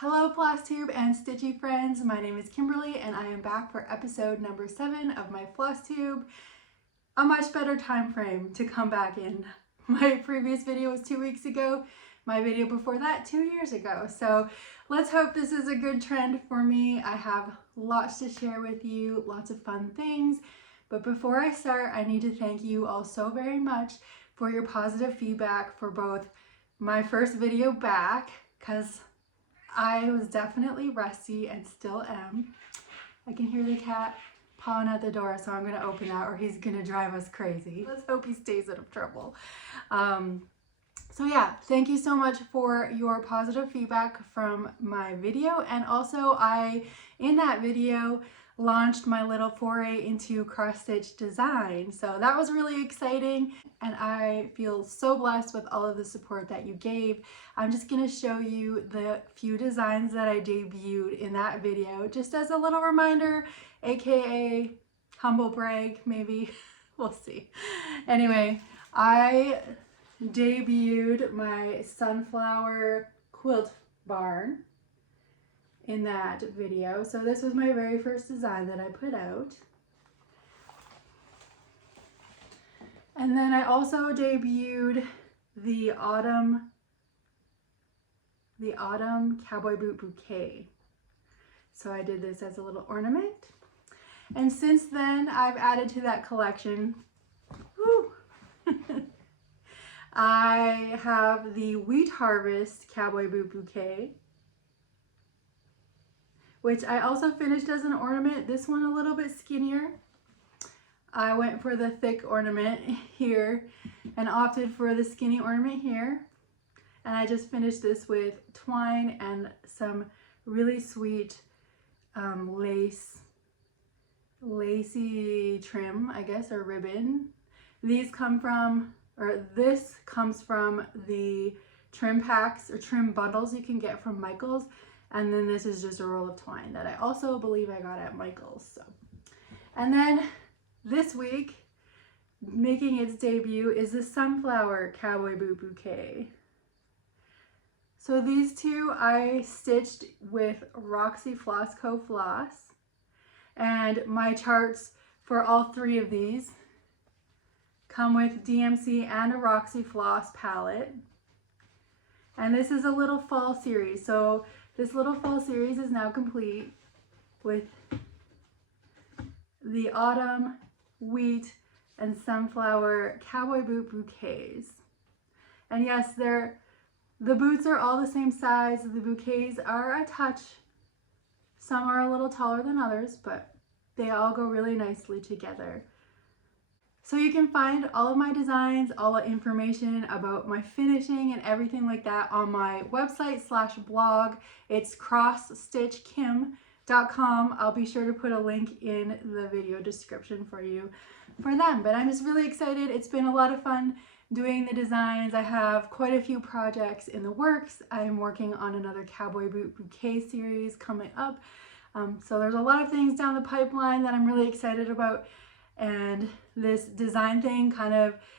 Hello FlossTube and Stitchy friends, my name is Kimberly and I am back for episode number 7 of my FlossTube. A much better time frame to come back in. My previous video was 2 weeks ago, my video before that 2 years ago. So let's hope this is a good trend for me. I have lots to share with you, lots of fun things. But before I start, I need to thank you all so very much for your positive feedback for both my first video back, because I was definitely rusty and still am. I can hear the cat pawing at the door, so I'm gonna open that or he's gonna drive us crazy. Let's hope he stays out of trouble. So yeah, thank you so much for your positive feedback from my video. And also in that video, launched my little foray into cross-stitch design. So that was really exciting and I feel so blessed with all of the support that you gave. I'm just gonna show you the few designs that I debuted in that video, just as a little reminder, AKA humble brag, maybe, we'll see. Anyway, I debuted my sunflower quilt barn in that video. So this was my very first design that I put out. And then I also debuted the autumn cowboy boot bouquet. So I did this as a little ornament. And since then I've added to that collection, I have the wheat harvest cowboy boot bouquet, which I also finished as an ornament. This one a little bit skinnier. I went for the thick ornament here and opted for the skinny ornament here. And I just finished this with twine and some really sweet lacy trim, I guess, or ribbon. This comes from the trim packs or trim bundles you can get from Michael's. And then this is just a roll of twine that I also believe I got at Michael's. So. And then this week, making its debut, is the sunflower cowboy boot bouquet. So these two I stitched with Roxy Floss Co. Floss. And my charts for all three of these come with DMC and a Roxy Floss palette. And this is a little fall series. So this little fall series is now complete with the autumn, wheat, and sunflower cowboy boot bouquets. And yes, the boots are all the same size. The bouquets are a touch. Some are a little taller than others, but they all go really nicely together. So you can find all of my designs, all the information about my finishing and everything like that on my website / blog. It's crossstitchkim.com. I'll be sure to put a link in the video description for you for them. But I'm just really excited. It's been a lot of fun doing the designs. I have quite a few projects in the works. I'm working on another cowboy boot bouquet series coming up. So there's a lot of things down the pipeline that I'm really excited about. And this design thing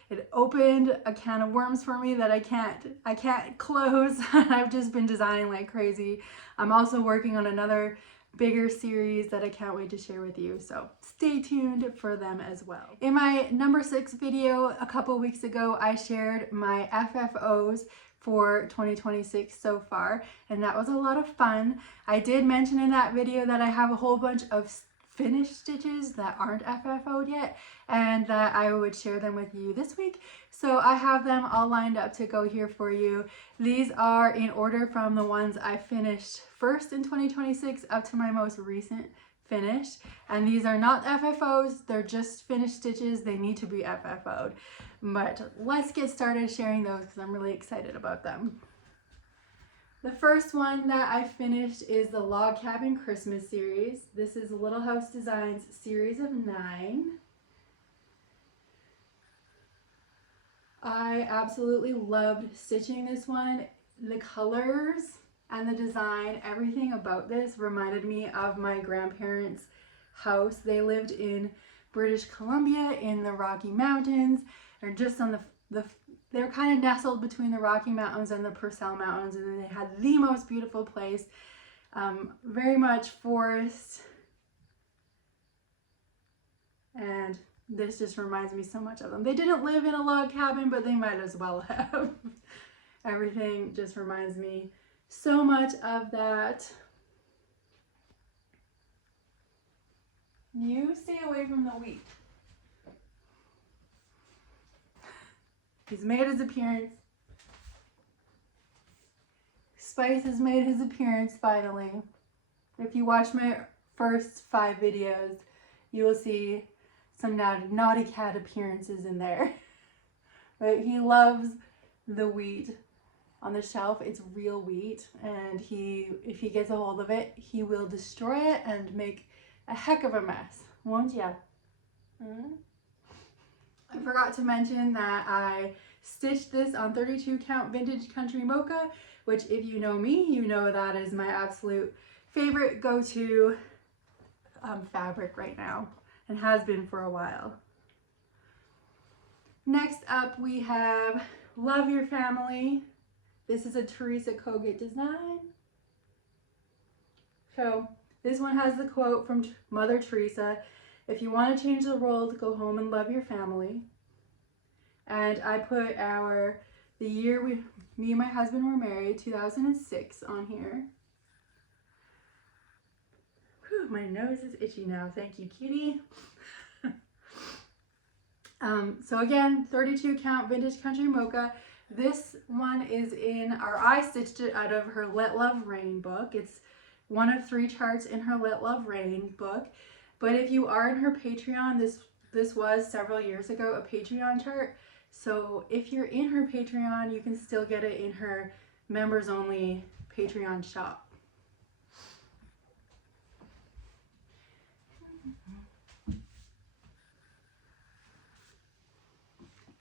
it opened a can of worms for me that I can't close. I've just been designing like crazy. I'm also working on another bigger series that I can't wait to share with you. So stay tuned for them as well. In my number 6 video a couple weeks ago, I shared my FFOs for 2026 so far, and that was a lot of fun. I did mention in that video that I have a whole bunch of finished stitches that aren't FFO'd yet and that I would share them with you this week. So I have them all lined up to go here for you. These are in order from the ones I finished first in 2026 up to my most recent finish. And these are not FFOs, they're just finished stitches. They need to be FFO'd. But let's get started sharing those because I'm really excited about them. The first one that I finished is the Log Cabin Christmas series. This is Little House Designs series of 9. I absolutely loved stitching this one. The colors and the design, everything about this reminded me of my grandparents' house. They lived in British Columbia in the Rocky Mountains, or just on the they're kind of nestled between the Rocky Mountains and the Purcell Mountains, and they had the most beautiful place. Very much forest, and this just reminds me so much of them. They didn't live in a log cabin, but they might as well have. Everything just reminds me so much of that. You stay away from the wheat. He's made his appearance. Spice has made his appearance finally. If you watch my first 5 videos, you will see some naughty cat appearances in there. But he loves the wheat on the shelf. It's real wheat, and if he gets a hold of it, he will destroy it and make a heck of a mess, won't ya? I forgot to mention that I stitched this on 32 count vintage country mocha, which if you know me, you know that is my absolute favorite go-to fabric right now, and has been for a while. Next up we have Love Your Family. This is a Teresa Kogut design. So this one has the quote from Mother Teresa: "If you want to change the world, go home and love your family." And I put the year me and my husband were married, 2006, on here. Whew, my nose is itchy now. Thank you, kitty. So again, 32 count vintage country mocha. This one is I stitched it out of her Let Love Rain book. It's one of 3 charts in her Let Love Rain book. But if you are in her Patreon, this was several years ago a Patreon chart. So if you're in her Patreon, you can still get it in her members only Patreon shop.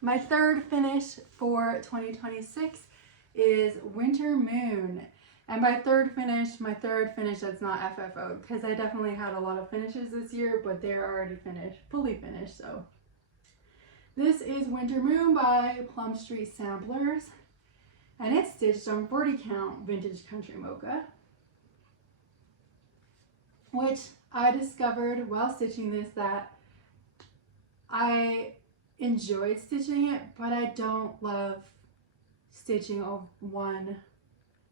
My third finish for 2026 is Winter Moon. And by third finish, my third finish that's not FFO'd, because I definitely had a lot of finishes this year, but they're already finished, fully finished. So this is Winter Moon by Plum Street Samplers, and it's stitched on 40 count vintage country mocha, which I discovered while stitching this that I enjoyed stitching it, but I don't love stitching one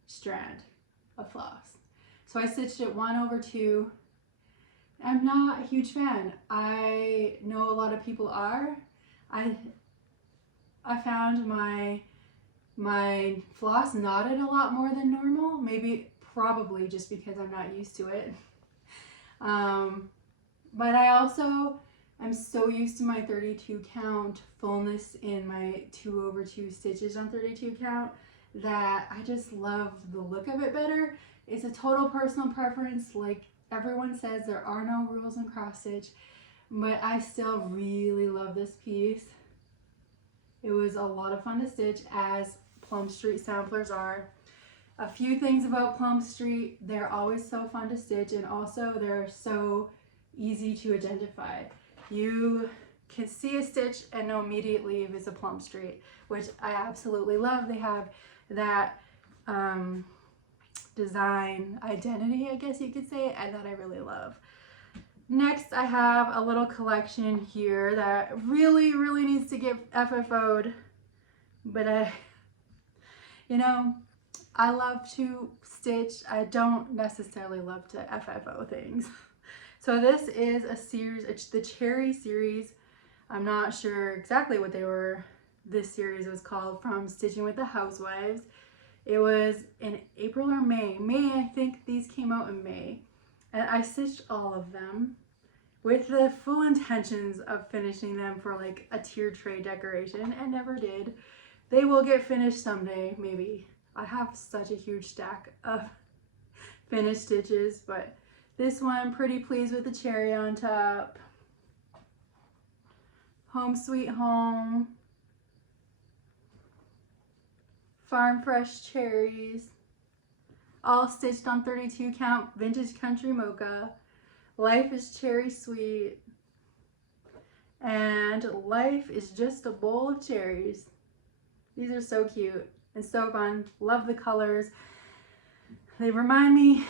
strand of floss. So I stitched it 1/2. I'm not a huge fan. I know a lot of people are. I found my floss knotted a lot more than normal, probably just because I'm not used to it. But I also am so used to my 32 count fullness in my 2/2 stitches on 32 count that I just love the look of it better. It's a total personal preference. Like everyone says, there are no rules in cross stitch, but I still really love this piece. It was a lot of fun to stitch, as Plum Street Samplers are. A few things about Plum Street: they're always so fun to stitch, and also they're so easy to identify. You can see a stitch and know immediately if it's a Plum Street, which I absolutely love. They have that design identity, I guess you could say, and that I really love. Next, I have a little collection here that really needs to get FFO'd, but I love to stitch. I don't necessarily love to FFO things. So this is a series, it's the Cherry series. I'm not sure exactly what this series was called, from Stitching with the Housewives. It was in April or May. I think these came out in May. And I stitched all of them with the full intentions of finishing them for like a tier tray decoration, and never did. They will get finished someday, maybe. I have such a huge stack of finished stitches, but this one, pretty pleased with the cherry on top. Home Sweet Home. Farm Fresh Cherries. All stitched on 32 count vintage country mocha. Life is Cherry Sweet. And Life is Just a Bowl of Cherries. These are so cute and so fun. Love the colors. They remind me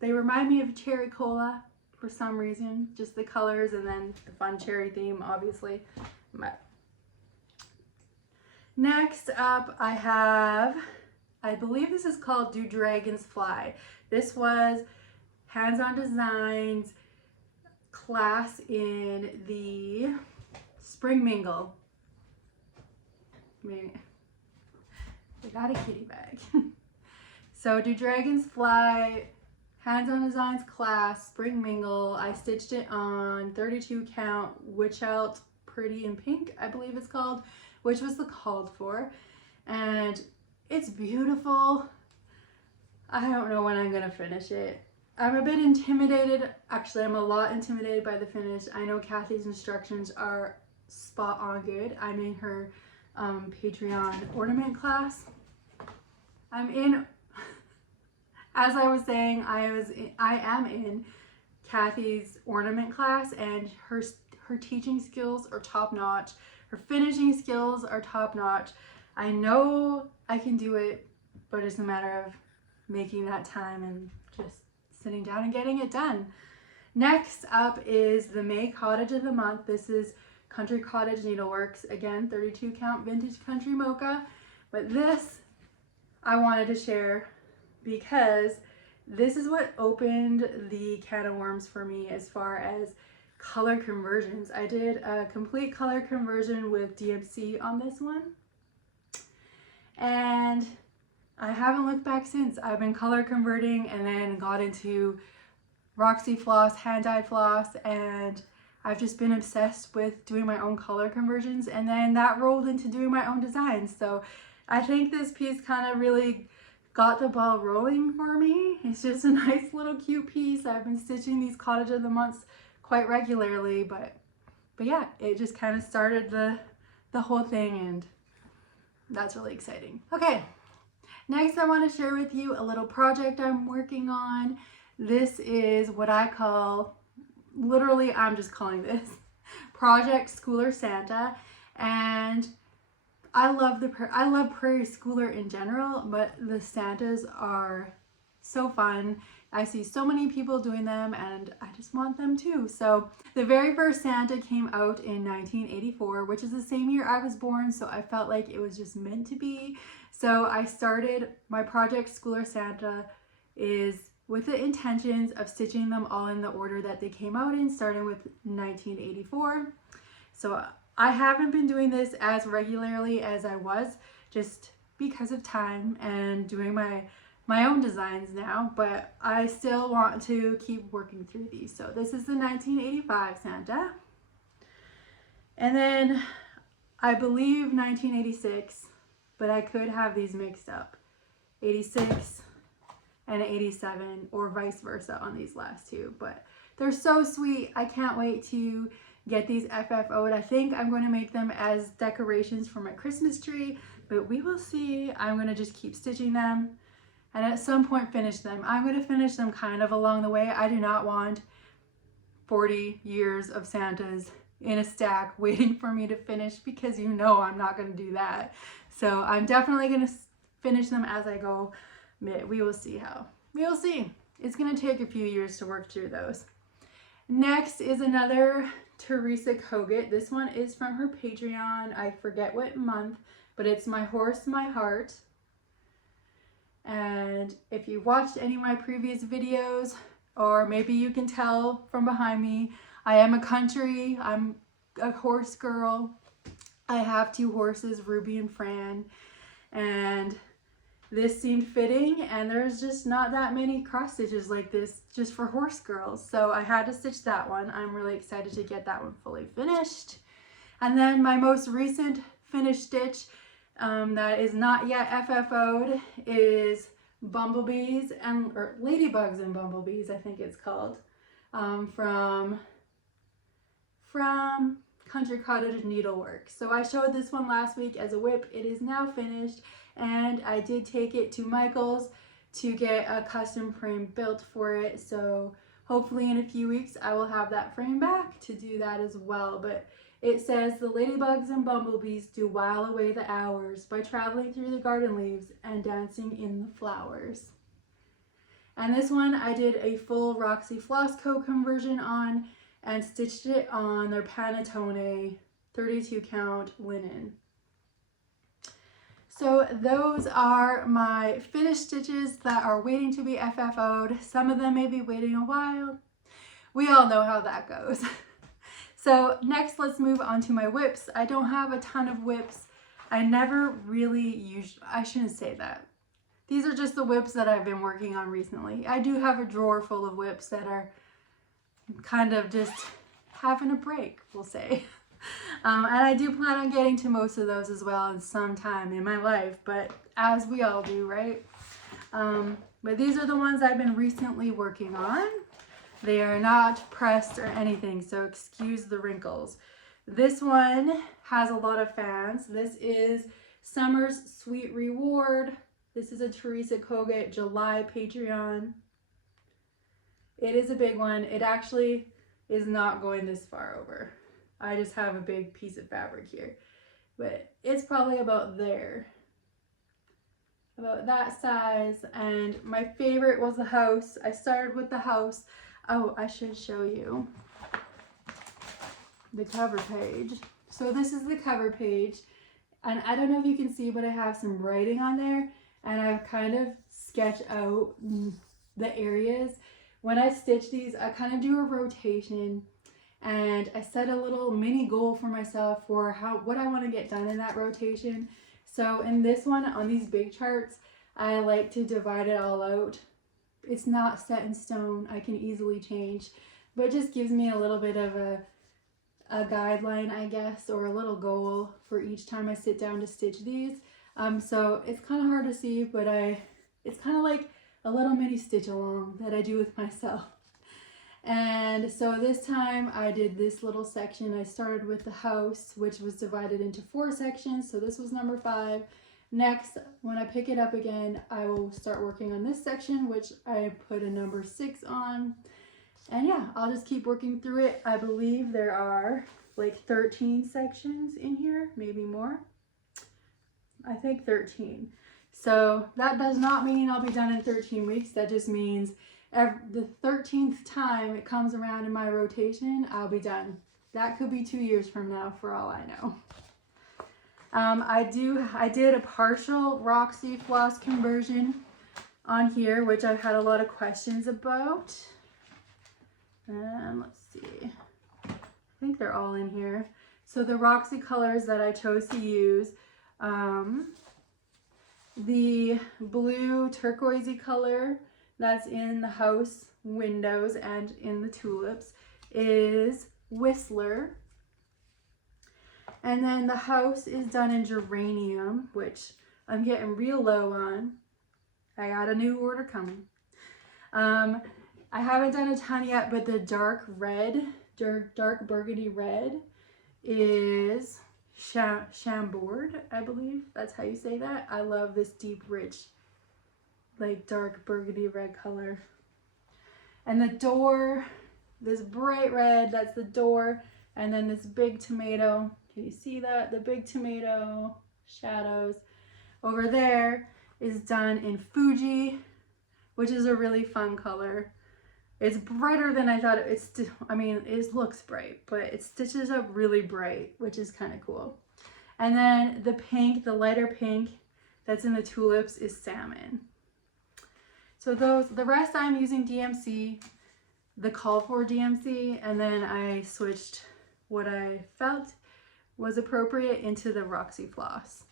of cherry cola for some reason. Just the colors and then the fun cherry theme, obviously. But next up, I believe this is called Do Dragons Fly. This was hands-on designs class in the Spring Mingle. Maybe I got a kitty bag. So Do Dragons Fly hands-on designs class Spring Mingle. I stitched it on 32 count Witch Out Pretty in Pink, I believe it's called, which was the called for, and it's beautiful. I don't know when I'm gonna finish it. I'm a bit intimidated. Actually, I'm a lot intimidated by the finish. I know Kathy's instructions are spot on good. I'm in her Patreon ornament class. I'm in, as I was saying, I am in Kathy's ornament class, and her teaching skills are top notch. Her finishing skills are top notch. I know I can do it, but it's a matter of making that time and just sitting down and getting it done. Next up is the May Cottage of the Month. This is Country Cottage Needleworks. Again, 32 count vintage country mocha. But this I wanted to share because this is what opened the can of worms for me as far as color conversions. I did a complete color conversion with DMC on this one, and I haven't looked back since. I've been color converting and then got into Roxy floss, hand-dyed floss, and I've just been obsessed with doing my own color conversions, and then that rolled into doing my own designs. So I think this piece kind of really got the ball rolling for me. It's just a nice little cute piece. I've been stitching these Cottage of the Months quite regularly, but yeah, it just kind of started the whole thing, and that's really exciting. Okay, next I want to share with you a little project I'm working on. This is what I call, literally I'm just calling this Project Schooler Santa, and I love Prairie Schooler in general, but the Santas are so fun. I see so many people doing them, and I just want them too. So the very first Santa came out in 1984, which is the same year I was born, so I felt like it was just meant to be. So I started my Project Schooler Santa is with the intentions of stitching them all in the order that they came out in, starting with 1984. So I haven't been doing this as regularly as I was, just because of time and doing my own designs now, but I still want to keep working through these. So this is the 1985 Santa. And then I believe 1986, but I could have these mixed up. 86 and 87 or vice versa on these last two, but they're so sweet. I can't wait to get these FFO'd. I think I'm going to make them as decorations for my Christmas tree, but we will see. I'm going to just keep stitching them and at some point finish them. I'm going to finish them kind of along the way. I do not want 40 years of Santas in a stack waiting for me to finish, because you know I'm not going to do that. So I'm definitely going to finish them as I go. We will see how. We will see. It's going to take a few years to work through those. Next is another Teresa Kogut. This one is from her Patreon. I forget what month, but it's My Horse, My Heart. And if you watched any of my previous videos, or maybe you can tell from behind me, I'm a horse girl. I have two horses, Ruby and Fran, and this seemed fitting, and there's just not that many cross stitches like this just for horse girls, so I had to stitch that one. I'm really excited to get that one fully finished. And then my most recent finished stitch that is not yet FFO'd is Bumblebees or Ladybugs and Bumblebees, I think it's called, from Country Cottage Needleworks. So I showed this one last week as a whip. It is now finished, and I did take it to Michael's to get a custom frame built for it. So hopefully in a few weeks I will have that frame back to do that as well. But It says, the ladybugs and bumblebees do while away the hours by traveling through the garden leaves and dancing in the flowers. And this one I did a full Roxy Floss Co conversion on and stitched it on their Panettone 32 count linen. So those are my finished stitches that are waiting to be FFO'd. Some of them may be waiting a while. We all know how that goes. So next, let's move on to my whips. I don't have a ton of whips. I never really use, I shouldn't say that. These are just the whips that I've been working on recently. I do have a drawer full of whips that are kind of just having a break, we'll say. And I do plan on getting to most of those as well in some time in my life, but as we all do, right? But these are the ones I've been recently working on. They are not pressed or anything, so excuse the wrinkles. This one has a lot of fans. This is Summer's Sweet Reward. This is a Teresa Kogut July Patreon. It is a big one. It actually is not going this far over. I just have a big piece of fabric here, but it's probably about there, about that size. And my favorite was the house. I started with the house. Oh, I should show you the cover page. So this is the cover page, and I don't know if you can see, but I have some writing on there, and I've kind of sketched out the areas. When I stitch these, I kind of do a rotation, and I set a little mini goal for myself for what I want to get done in that rotation. So in this one, on these big charts, I like to divide it all out. It's not set in stone. I can easily change, but it just gives me a little bit of a guideline, I guess, or a little goal for each time I sit down to stitch these. So it's kind of hard to see, but it's kind of like a little mini stitch along that I do with myself. And so this time I did this little section. I started with the house, which was divided into 4 sections. So this was number 5. Next, when I pick it up again, I will start working on this section, which I put a number 6 on. And yeah, I'll just keep working through it. I believe there are like 13 sections in here, maybe more. I think 13. So that does not mean I'll be done in 13 weeks. That just means the 13th time it comes around in my rotation, I'll be done. That could be 2 years from now for all I know. I did a partial Roxy Floss conversion on here, which I've had a lot of questions about. Let's see. I think they're all in here. So the Roxy colors that I chose to use, the blue turquoisey color that's in the house windows and in the tulips is Whistler. And then the house is done in geranium, which I'm getting real low on. I got a new order coming. I haven't done a ton yet, but the dark red, dark burgundy red is Chambord, I believe. That's how you say that. I love this deep, rich, like dark burgundy red color. And the door, this bright red, that's the door. And then this big tomato. Can you see that? The big tomato shadows over there is done in Fuji, which is a really fun color. It's brighter than I thought. It looks bright, but it stitches up really bright, which is kind of cool. And then the pink, the lighter pink that's in the tulips is salmon. So the rest I'm using DMC, the call for DMC, and then I switched what I felt was appropriate into the Roxy Floss.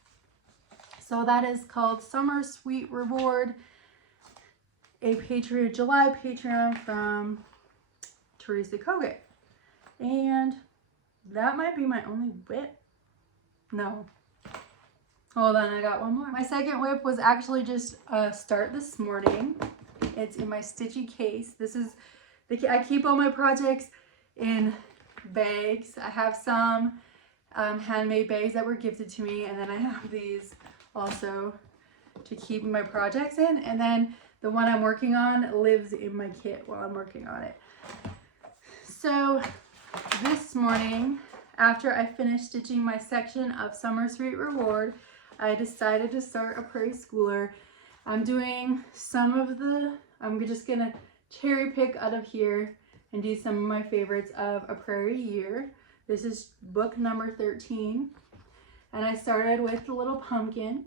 So that is called Summer Sweet Reward, a July Patreon from Teresa Kogut. And that might be my only whip. No. Hold on, I got one more. My second whip was actually just a start this morning. It's in my stitchy case. This is, I keep all my projects in bags. I have some handmade bags that were gifted to me, and then I have these also to keep my projects in, and then the one I'm working on lives in my kit while I'm working on it. So this morning after I finished stitching my section of Summer Sweet Reward, I decided to start a Prairie Schooler. I'm doing I'm just gonna cherry pick out of here and do some of my favorites of A Prairie Year. This is book number 13. And I started with the little pumpkin,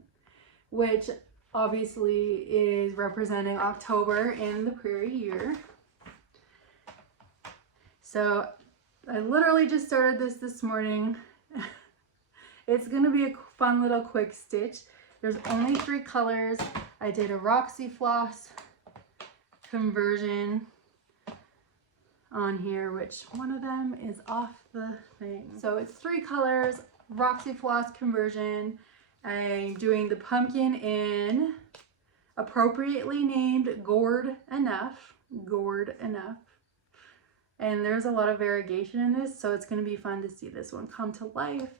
which obviously is representing October in the Prairie Year. So I literally just started this morning. It's gonna be a fun little quick stitch. There's only 3 colors. I did a Roxy Floss conversion on here, which one of them is off the thing. So it's 3 colors, Roxy Floss conversion. I'm doing the pumpkin in appropriately named Gourd Enough. Gourd Enough. And there's a lot of variegation in this, so it's going to be fun to see this one come to life.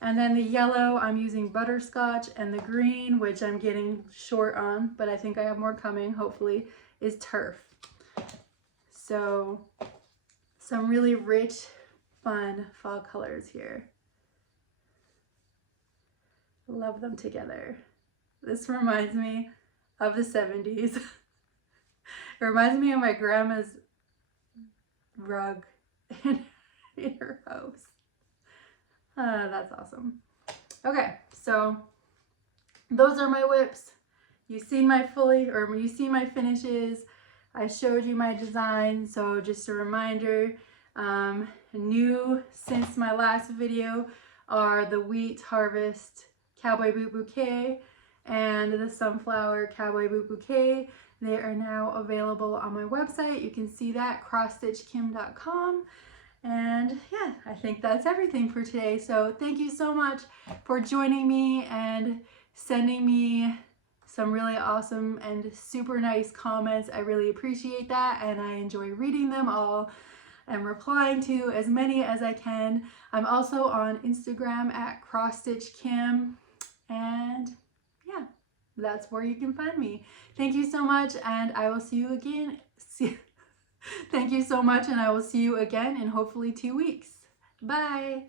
And then the yellow, I'm using Butterscotch, and the green, which I'm getting short on, but I think I have more coming, hopefully, is Turf. So some really rich, fun fall colors here. Love them together. This reminds me of the 70s. It reminds me of my grandma's rug in her house. That's awesome. Okay, so those are my whips. You've seen my finishes. I showed you my design, so just a reminder, new since my last video are the Wheat Harvest Cowboy Boot Bouquet and the Sunflower Cowboy Boot Bouquet. They are now available on my website. You can see that, crossstitchkim.com. And yeah, I think that's everything for today. So thank you so much for joining me and sending me some really awesome and super nice comments. I really appreciate that, and I enjoy reading them all and replying to as many as I can. I'm also on Instagram at crossstitchkim, and yeah, that's where you can find me. Thank you so much, and I will see you again. Thank you so much, and I will see you again in hopefully 2 weeks. Bye.